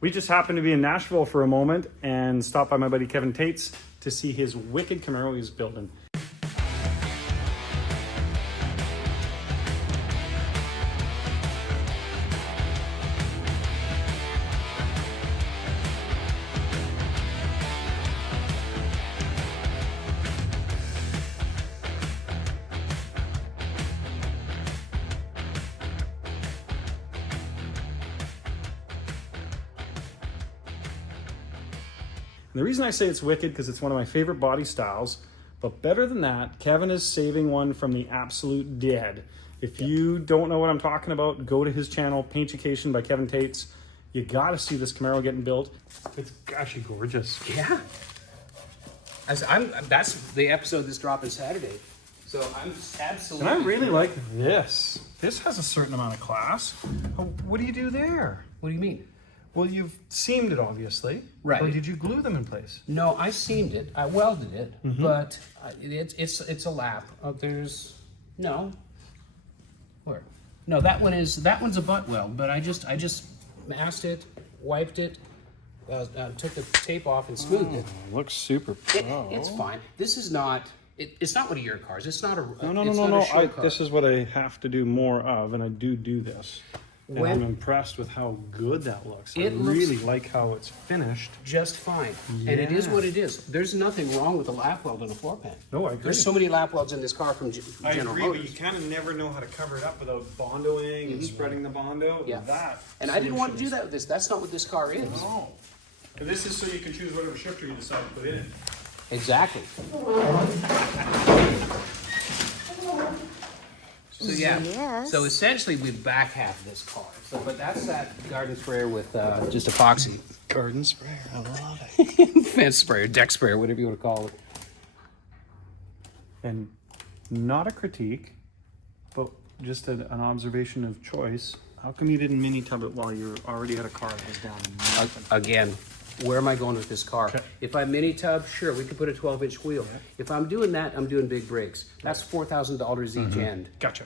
We just happened to be in Nashville for a moment and stopped by my buddy Kevin Tetz to see his wicked Camaro he's building. The reason I say it's wicked because it's one of my favorite body styles, but better than that, Kevin is saving one from the absolute dead. If you don't know what I'm talking about, go to his channel, Paintucation by Kevin Tetz. You got to see this Camaro getting built. It's actually gorgeous. Yeah. That's the episode that's dropping Saturday. So I'm absolutely... And I really like this. This has a certain amount of class. Oh, what do you do there? What do you mean? Well, you've seamed it, obviously. Right. Or did you glue them in place? No, I seamed it. I welded it, but it's a lap. There's no. Where? No, that one's a butt weld. But I just masked it, wiped it, took the tape off and smoothed it. Looks super pro. It's fine. This is not. It's not one of your cars. It's not a. No. This is what I have to do more of, and I do this. And I'm impressed with how good that looks. I really like how it's finished. Just fine. Yeah. And it is what it is. There's nothing wrong with a lap weld in a floor pan. No, I agree. There's so many lap welds in this car from General Motors. But you kind of never know how to cover it up without bondoing and spreading the Bondo. Yeah. That. And I didn't want to do that with this. That's not what this car is. No. And this is so you can choose whatever shifter you decide to put in it. Exactly. So yeah, yes. So essentially we back half this car. So, but that's that garden sprayer with just epoxy. Garden sprayer, I love it. Fence sprayer, deck sprayer, whatever you want to call it. And not a critique, but just an observation of choice. How come you didn't mini tub it while you already had a car that was down? Again, where am I going with this car? Okay. If I mini tub, sure, we could put a 12-inch wheel. Yeah. If I'm doing that, I'm doing big brakes. That's $4,000 each end. Gotcha.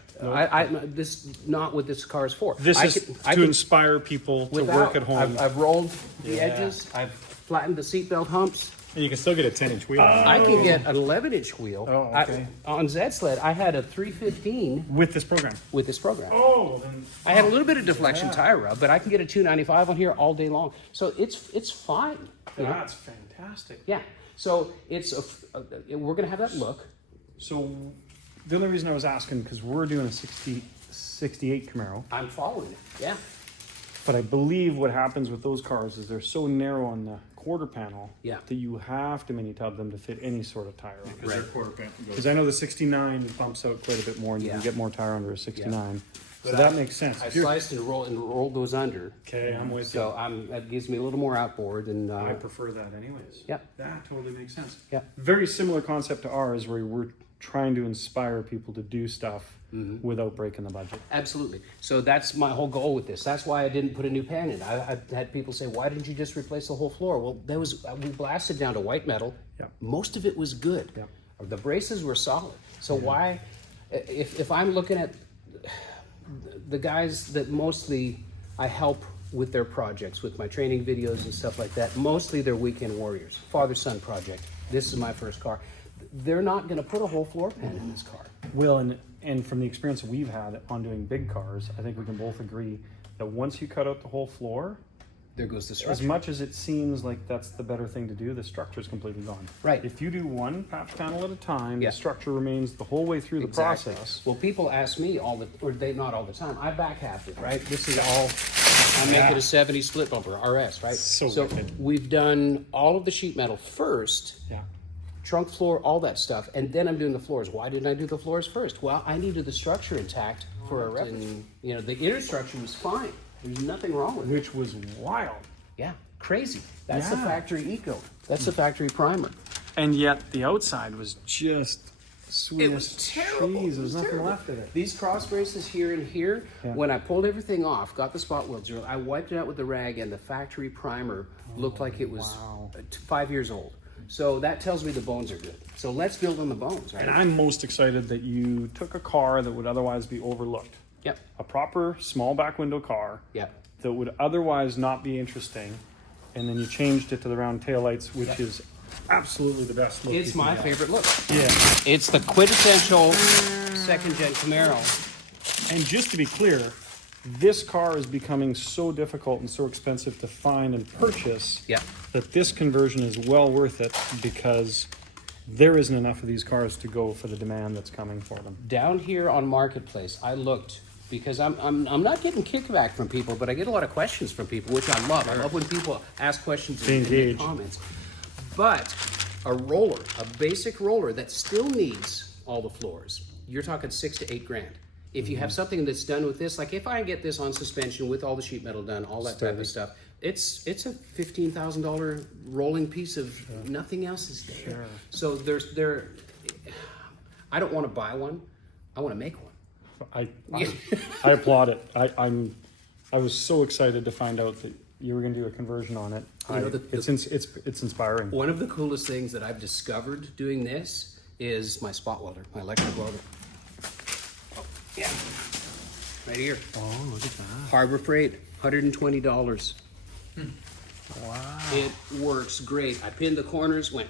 This is not what this car is for. This is to inspire people to work at home. I've rolled the edges. I've flattened the seatbelt humps. And you can still get a 10-inch wheel. I can get an 11-inch wheel. Oh, okay. On Z-Sled, I had a 315 with this program. with this program. Oh, then I had a little bit of deflection tire rub, but I can get a 295 on here all day long. So it's fine. You know? that's fantastic. Yeah. So we're gonna have that look. So the only reason I was asking, because we're doing a 68 Camaro, I'm following it. Yeah. but I believe what happens with those cars is they're so narrow on the quarter panel that you have to mini tub them to fit any sort of tire on. Because I know the 69 bumps out quite a bit more and you can get more tire under a 69. So that makes sense. I sliced and rolled those under. Okay, I'm with you. So that gives me a little more outboard, and I prefer that anyways. Yeah. That totally makes sense. Yeah. Very similar concept to ours, where we're trying to inspire people to do stuff without breaking the budget. Absolutely. So that's my whole goal with this. That's why I didn't put a new pan in. I had people say, why didn't you just replace the whole floor? Well, we blasted down to white metal. Yeah. Most of it was good. Yeah. The braces were solid. So why, if I'm looking at the guys that mostly I help with their projects, with my training videos and stuff like that, mostly they're weekend warriors, father-son project. This is my first car. They're not going to put a whole floor pan in this car. Will, and from the experience that we've had on doing big cars, I think we can both agree that once you cut out the whole floor, there goes the structure. as much as it seems like that's the better thing to do, the structure is completely gone. Right. If you do one patch panel at a time, the structure remains the whole way through the process. Well, people ask me not all the time. I back half it, right? This is all, I'm making a 70 split bumper, RS, right? So wicked. We've done all of the sheet metal first. Yeah. Trunk floor, all that stuff, and then I'm doing the floors. Why didn't I do the floors first? Well, I needed the structure intact for a reference. You know, the inner structure was fine. There's nothing wrong with it. Which was wild. Yeah, crazy. That's the factory eco. That's the factory primer. And yet the outside was just sweet. It was terrible. Cheese. There was nothing left of it. These cross braces here and here, when I pulled everything off, got the spot welds, I wiped it out with the rag, and the factory primer looked like it was 5 years old. So that tells me the bones are good. So let's build on the bones, right? And I'm most excited that you took a car that would otherwise be overlooked. Yep. A proper small back window car. Yep. that would otherwise not be interesting, and then you changed it to the round taillights, which is absolutely the best look. It's my favorite look. Yeah. It's the quintessential second-gen Camaro. And just to be clear, this car is becoming so difficult and so expensive to find and purchase Yeah. that this conversion is well worth it, because there isn't enough of these cars to go for the demand that's coming for them. Down here on Marketplace, I looked, because I'm not getting kickback from people, but I get a lot of questions from people, which I love. I love when people ask questions in the comments. But a roller, a basic roller that still needs all the floors, you're talking $6 to $8 grand. If you have something that's done with this, like if I get this on suspension with all the sheet metal done, all that type of stuff, it's a $15,000 rolling piece of nothing else is there. Sure. So I don't want to buy one. I want to make one. I applaud it. I was so excited to find out that you were going to do a conversion on it. It's inspiring. One of the coolest things that I've discovered doing this is my spot welder, my electric welder. Oh, yeah, right here. Oh, look at that. Harbor Freight, $120. Wow. It works great. I pinned the corners, went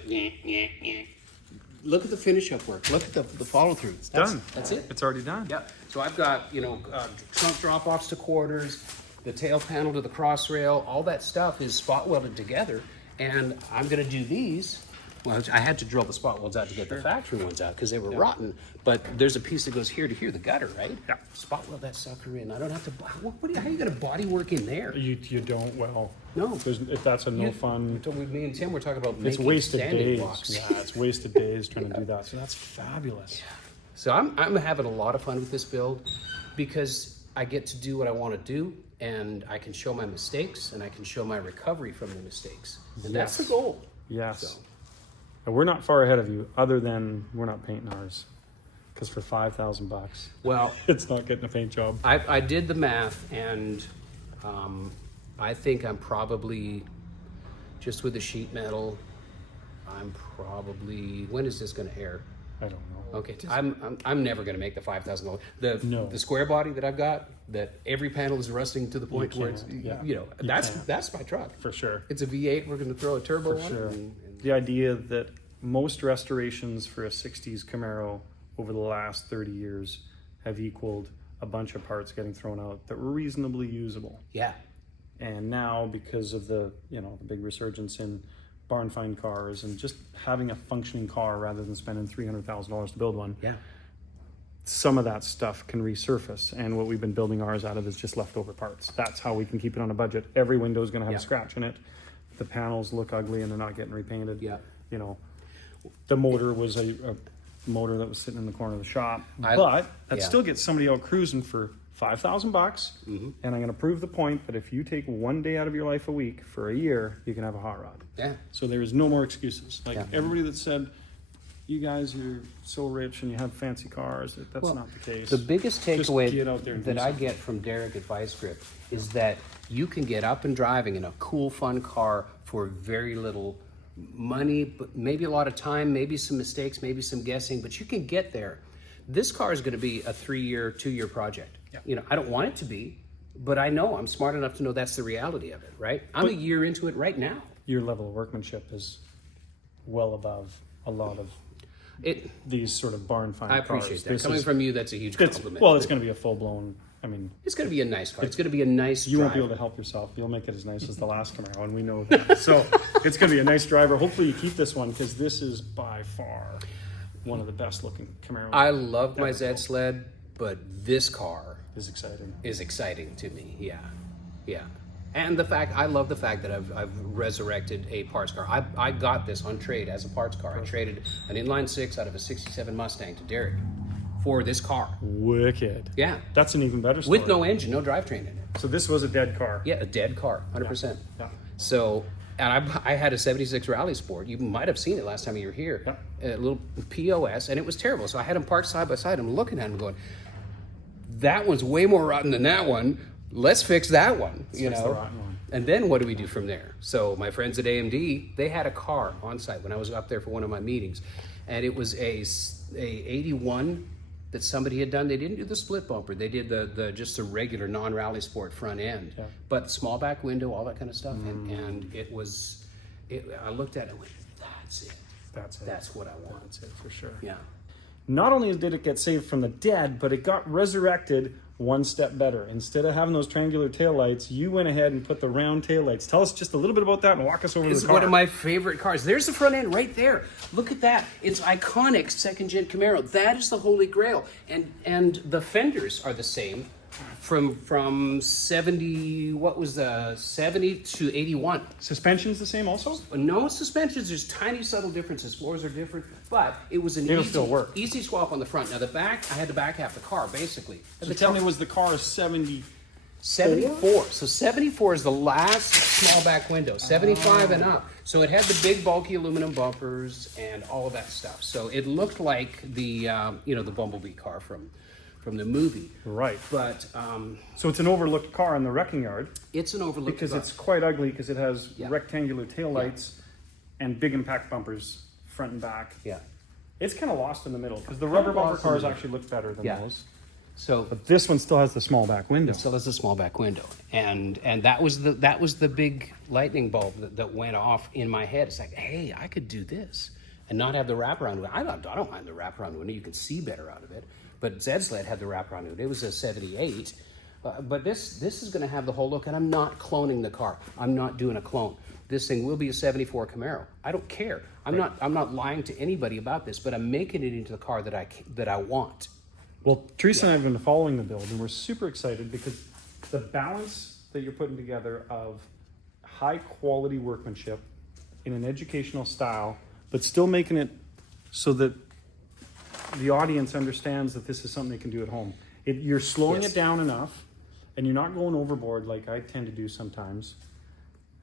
Look at the finish up work. Look at the follow through. It's done. That's it. It's already done. Yeah. So I've got, trunk drop offs to quarters, the tail panel to the cross rail, all that stuff is spot welded together. And I'm going to do these. Well, I had to drill the spot welds out to get the factory ones out because they were rotten. But there's a piece that goes here to here, the gutter, right? Yeah. Spot weld that sucker in. I don't have to. How are you going to body work in there? You don't. Well, No. if that's a no fun. Me and Tim were talking about It's making wasted standing days. blocks. Yeah, it's wasted days trying to do that. So that's fabulous. So I'm having a lot of fun with this build because I get to do what I want to do, and I can show my mistakes and I can show my recovery from the mistakes. And that's the goal. Yes. So. And we're not far ahead of you, other than we're not painting ours. Because for $5,000, Well, it's not getting a paint job. I did the math, and I think I'm probably, just with the sheet metal, I'm probably, when is this going to air? I don't know. Okay, I'm never going to make the $5,000. The square body that I've got, that every panel is rusting to the point where it's, that's my truck. For sure. It's a V8. We're going to throw a turbo on Sure. it. The idea that most restorations for a 60s Camaro over the last 30 years have equaled a bunch of parts getting thrown out that were reasonably usable. Yeah. And now, because of the the big resurgence in barn find cars and just having a functioning car rather than spending $300,000 to build one, some of that stuff can resurface. And what we've been building ours out of is just leftover parts. That's how we can keep it on a budget. Every window is going to have a scratch in it. The panels look ugly and they're not getting repainted. Yeah. The motor was a motor that was sitting in the corner of the shop, but that still gets somebody out cruising for $5,000. And I'm going to prove the point that if you take one day out of your life a week for a year, you can have a hot rod. Yeah. So there is no more excuses. Everybody that said, you guys are so rich and you have fancy cars, that's not the case. The biggest Just takeaway get out there and that do I something. get from Derek at Vice Grip is that you can get up and driving in a cool, fun car for very little money, but maybe a lot of time, maybe some mistakes, maybe some guessing, but you can get there. This car is going to be a 3-year, 2-year project. Yeah. I don't want it to be, but I know I'm smart enough to know that's the reality of it, right? I'm a year into it right now. Your level of workmanship is well above a lot of these sort of barn find I cars. appreciate that. Coming from you, that's a huge compliment. It's going to be a full-blown, it's going to be a nice car. It's going to be a nice you drive. won't be able to help yourself. You'll make it as nice as the last Camaro, and we know that. So it's going to be a nice driver. Hopefully you keep this one, because this is by far one of the best looking Camaros. I love my Z sled, but this car is exciting. Is exciting to me. Yeah. And I love the fact that I've resurrected a parts car. I got this on trade as a parts car. I traded an inline 6 out of a 67 Mustang to Derek for this car. Wicked. Yeah. That's an even better story. With no engine, no drivetrain in it. So this was a dead car. Yeah, a dead car, 100%. Yeah. So, and I had a 76 Rally Sport. You might have seen it last time you were here. Yeah. A little POS, and it was terrible. So I had them parked side by side. I'm looking at them going, that one's way more rotten than that one. Let's fix that one. Fix the rotten one. And then what do we do from there? So my friends at AMD, they had a car on site when I was up there for one of my meetings, and it was a 81 that somebody had done. They didn't do the split bumper. They did the just the regular non-rally sport front end, but small back window, all that kind of stuff. And it was, I looked at it and went, that's it. That's what I want. That's it for sure. Yeah. Not only did it get saved from the dead, but it got resurrected one step better. Instead of having those triangular taillights, you went ahead and put the round taillights. Tell us just a little bit about that and walk us over This the is car. one of my favorite cars. There's the front end right there. Look at that. It's iconic second-gen Camaro. That is the holy grail. And the fenders are the same from 70, what was the 70 to 81. Suspension's the same also? No suspensions, there's tiny subtle differences. Floors are different, but it was an It'll still work. easy swap on the front. Now the back, I had to back half the car basically. So tell me, was the car 70? 74. So 74 is the last small back window. 75 and up. So it had the big bulky aluminum bumpers and all of that stuff. So it looked like the the Bumblebee car from the movie. Right. But So it's an overlooked car in the wrecking yard it's an overlooked because car. it's quite ugly because it has Yeah. rectangular taillights and big impact bumpers front and back. Yeah. It's kind of lost in the middle because the rubber bumper lost in the cars middle. actually look better than Yeah. those. So But this one still has the small back window. still has a small back window, and that was the big lightning bulb that went off in my head. It's like, hey, I could do this and not have the wraparound window. I don't mind the wraparound window. You can see better out of it. But Zed Sled had the wraparound window. It was a 78, but this is going to have the whole look. And I'm not cloning the car. I'm not doing a clone. This thing will be a 74 Camaro. I don't care. I'm not lying to anybody about this, but I'm making it into the car that I want. Well, Teresa and I have been following the build, and we're super excited because the balance that you're putting together of high quality workmanship in an educational style, but still making it so that the audience understands that this is something they can do at home. You're slowing Yes. it down enough, and you're not going overboard like I tend to do sometimes.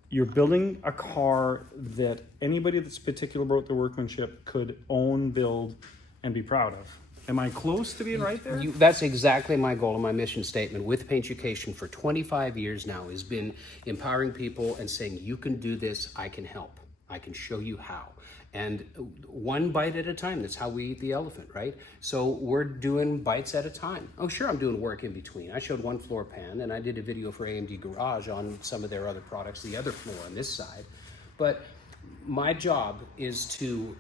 You're building a car that anybody that's particular about their workmanship could own, build, and be proud of. Am I close to being right there? That's exactly my goal and my mission statement with Paintucation for 25 years now has been empowering people and saying, you can do this, I can help. I can show you how. And one bite at a time, that's how we eat the elephant, right? So we're doing bites at a time. Oh, sure, I'm doing work in between. I showed one floor pan, and I did a video for AMD Garage on some of their other products, the other floor on this side. But my job is to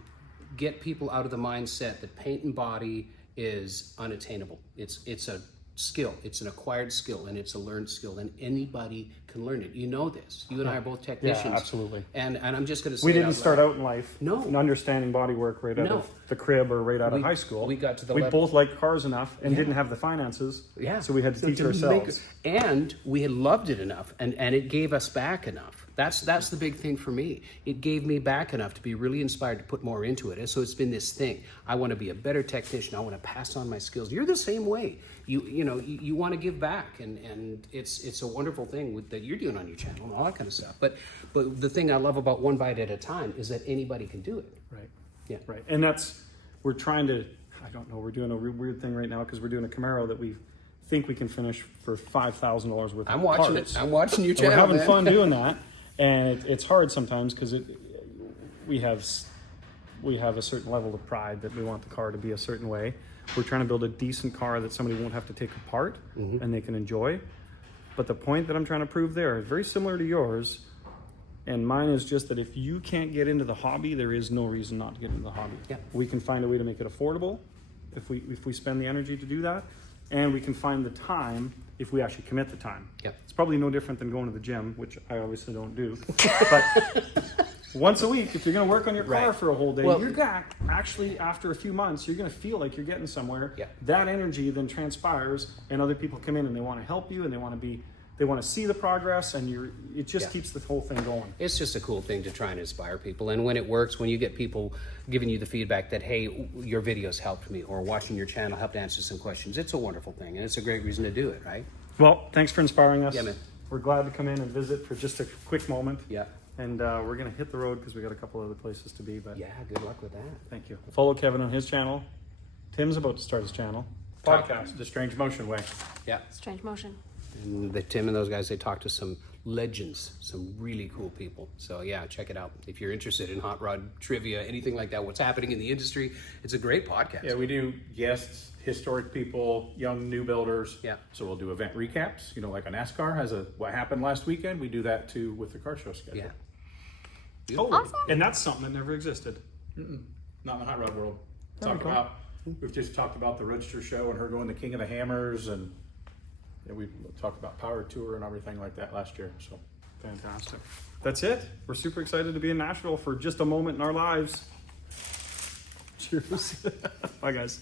get people out of the mindset that paint and body is unattainable. It's a skill. It's an acquired skill, and it's a learned skill, and anybody can learn it. You know this. You and I are both technicians. Yeah, absolutely. And I'm just going to say We didn't start out in life understanding body work right out No. of the crib or right out of high school. we got to the We level- both liked cars enough and didn't have the finances, so we had to teach ourselves. And we had loved it enough, and it gave us back enough. That's the big thing for me. It gave me back enough to be really inspired to put more into it. And so it's been this thing. I want to be a better technician. I want to pass on my skills. You're the same way. You want to give back, and it's a wonderful thing that you're doing on your channel and all that kind of stuff. But the thing I love about one bite at a time is that anybody can do it. Right. Yeah. Right. And we're trying to, I don't know, we're doing a weird thing right now because we're doing a Camaro that we think we can finish for $5,000 worth of I'm watching parts. it. I'm watching your And channel. we're having man. fun doing that, and it's hard sometimes because we have a certain level of pride that we want the car to be a certain way. We're trying to build a decent car that somebody won't have to take apart and they can enjoy. But the point that I'm trying to prove there is very similar to yours, and mine is just that if you can't get into the hobby, there is no reason not to get into the hobby. Yeah. We can find a way to make it affordable if we spend the energy to do that, and we can find the time if we actually commit the time. Yep. It's probably no different than going to the gym, which I obviously don't do. But once a week, if you're going to work on your car Right. for a whole day, Well- you're going to actually, after a few months, you're going to feel like you're getting somewhere. Yeah. That energy then transpires, and other people come in and they want to help you, and they want to see the progress, and it just Yeah. keeps the whole thing going. It's just a cool thing to try and inspire people. And when it works, when you get people giving you the feedback that, hey, your videos helped me, or watching your channel helped answer some questions, it's a wonderful thing. And it's a great reason to do it, right? Well, thanks for inspiring us. Yeah, man. We're glad to come in and visit for just a quick moment. Yeah. And we're going to hit the road because we got a couple other places to be. But Yeah, good luck with that. thank you. Follow Kevin on his channel. Tim's about to start his channel. Podcast, The Strange Motion Way. Yeah. Strange motion. And Tim and those guys, they talked to some legends, some really cool people. So yeah, check it out if you're interested in hot rod trivia, anything like that, what's happening in the industry. It's a great podcast. Yeah, we do guests, historic people, young new builders. Yeah. So we'll do event recaps. You know, like a NASCAR has a what happened last weekend. We do that too with the car show schedule. Yeah. Oh, Awesome. and that's something that never existed. Not in the hot rod world. We've just talked about the Roadster show and her going the King of the Hammers, and we talked about Power Tour and everything like that last year. So Fantastic. That's it. We're super excited to be in Nashville for just a moment in our lives. Cheers. Bye, guys.